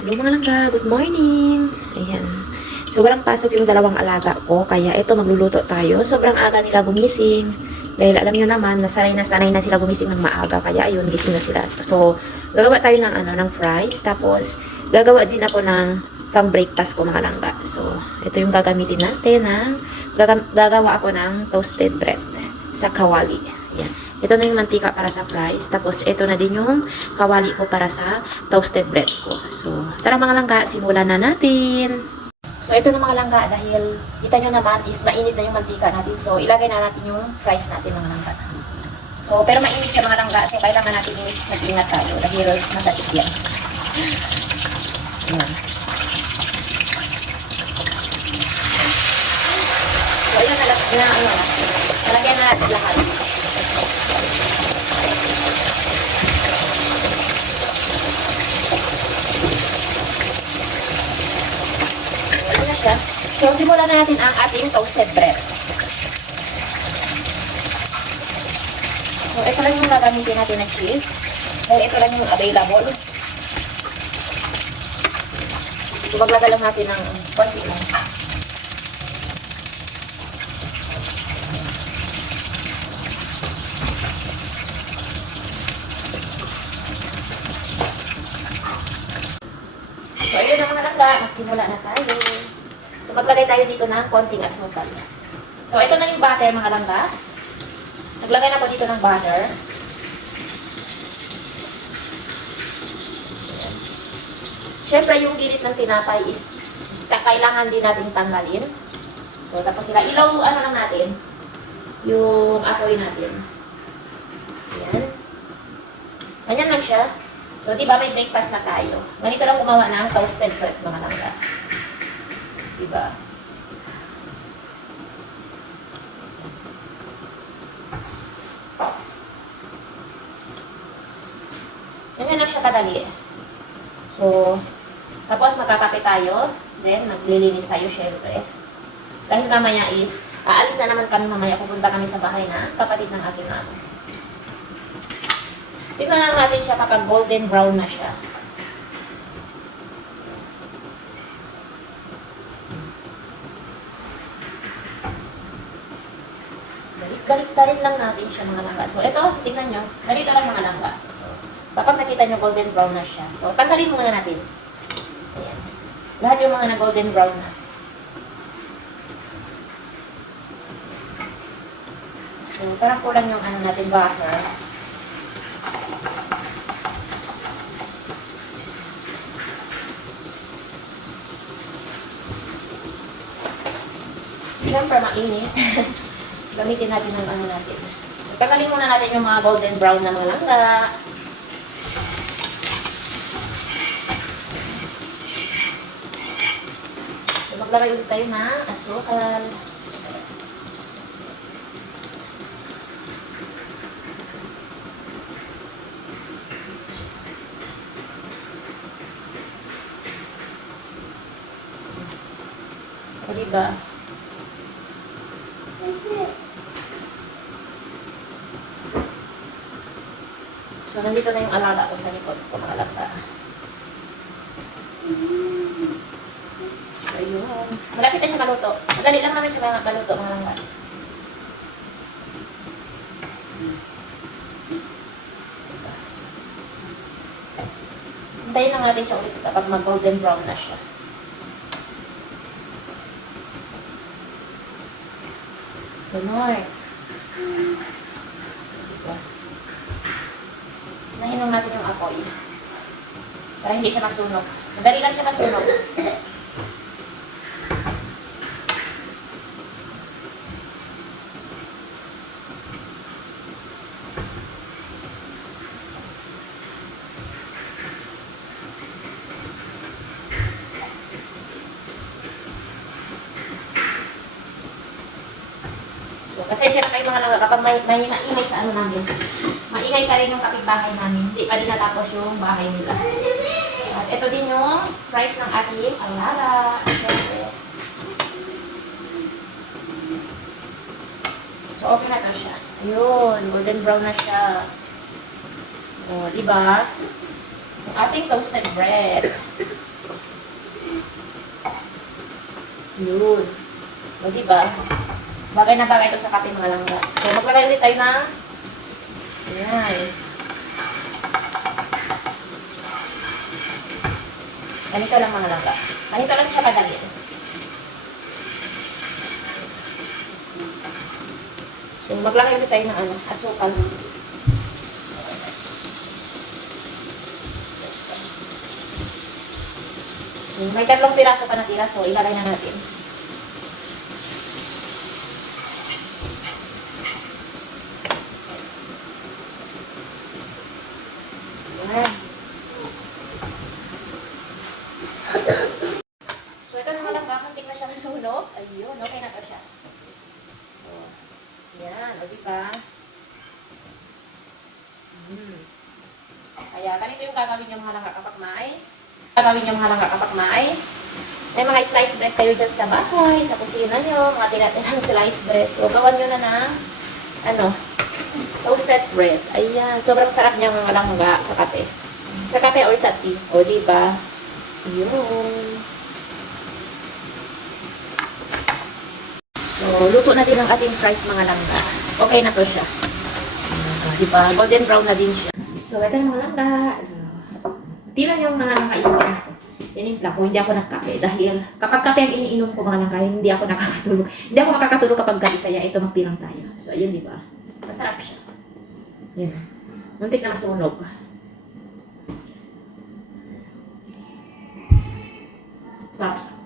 Hello mga langga, good morning. Ayan. So, walang pasok yung dalawang alaga ko, kaya ito magluluto tayo. Sobrang aga nila gumising. Dahil alam nyo naman, nasanay na sanay na sila gumising ng maaga, kaya ayun, gising na sila. So, gagawa tayo ng ano, ng fries. Tapos, gagawa din ako ng pang breakfast ko mga langga. So, ito yung gagamitin natin ng gaga- gagawa ako ng toasted bread sa kawali. Ayan. Ito na yung mantika para sa fries. Tapos, ito na din yung kawali ko para sa toasted bread ko. So, tara mga langga, simulan na natin. So, ito na mga langga dahil kita nyo naman is mainit na yung mantika natin. So, ilagay na natin yung fries natin mga langga. So, pero mainit siya mga langga. So, kailangan natin is mag-ingat tayo dahil masakit yan. Ayan. So, ayun na, na ano, nalagyan na natin lahat. Wala na siya. So, simulan na natin ang ating toasted bread. So, ito lang yung gagamitin natin na cheese. Dahil ito lang yung available. So, maglagay lang natin ng konti lang. So, ayun na mga langga. Magsimula na tayo. So, maglagay tayo dito ng konting asukal. So, ito na yung butter mga langga. Naglagay na ako dito ng butter. Siyempre, yung gilid ng tinapay is kailangan din natin tanggalin. So, tapos sila, ilaw, ano lang natin, yung apoy natin. Ayan. Ganyan lang siya. So, di ba may breakfast na tayo? Ganito lang gumawa ng toasted bread, mga langga. Di ba? Ganyan lang siya kadali. So, tapos magkakape tayo. Then, maglilinis tayo syempre. Dahil mamaya is, aalis na naman kami mamaya. Pupunta kami sa bahay na kapatid ng aking amo. Tingnan lang natin siya kapag golden brown na siya. Balik-balik lang natin siya mga langga. So, ito, tingnan nyo. Ganito lang mga langga. So, kapag nakita nyo golden brown na siya. So, tanggalin muna natin. Ayan. Lahat yung mga na golden brown na. So, parang kulang yung ano natin, butter. Siyempre, mainit. Gamitin natin ng ano natin. Tagalin muna natin yung mga golden brown na mga langga. So, maglagay ulit tayo ng asukal. O, diba? So, nandito na yung alaga ko sa likod ko, mga alaga. So, yun. Malapit na siya maluto. Madali lang naman siya maluto, mga langga. Hintayin lang natin siya ulit kapag mag-golden brown na siya. Ganon. Diba? Nahinom natin yung apoy. Para hindi siya masunog. Madali lang siya masunog. So, pasensya na kayo mga kapag may, may maingay sa ano namin. Namimigay ka rin yung kapitbahay namin. Hindi pa rin natapos yung bahay nila. At ito din yung price ng ating alala. So, okay na to siya. Ayun, golden brown na siya. O, diba? Ang ating toasted bread. Yun. O, diba? Bagay na bagay ito sa kating mga langga. So, maglalagay ulit tayo ng Ayan. Ganito lang mga langga. Ganito lang siya kadali. So, maglagay ulit tayo ng ano, asukal. May tatlong piraso pa na tira, so ilagay na natin. Ayan. So, ito naman lang ba? Kunting na siya masunog. Ayun, okay na to siya. So, yan. O, diba? Mm. Kaya, ganito yung gagawin niyo mga langga kapag may. Gagawin niyo mga kapag may. May mga slice bread kayo dyan sa bahay, sa kusina niyo, mga tinatirang slice bread. So, gawan niyo na ng, ano, toasted bread. Ayan, sobrang sarap niya mga langga sa kape. Sa kape or sa tea. O, diba? Yun. So, luto na din ang ating fries mga langga. Okay na to siya. Uh, diba? Golden brown na din siya. So, ito na mga langga. Hindi lang yung nangangakainin ko. Tinimpla ko, hindi ako nagkape. Dahil kapag kape ang iniinom ko mga langga, hindi ako nakakatulog. Hindi ako makakatulog kapag gabi, kaya ito magpilang tayo. So, ayun, di ba? Masarap siya. Yun. Muntik na masunog. Sarap siya.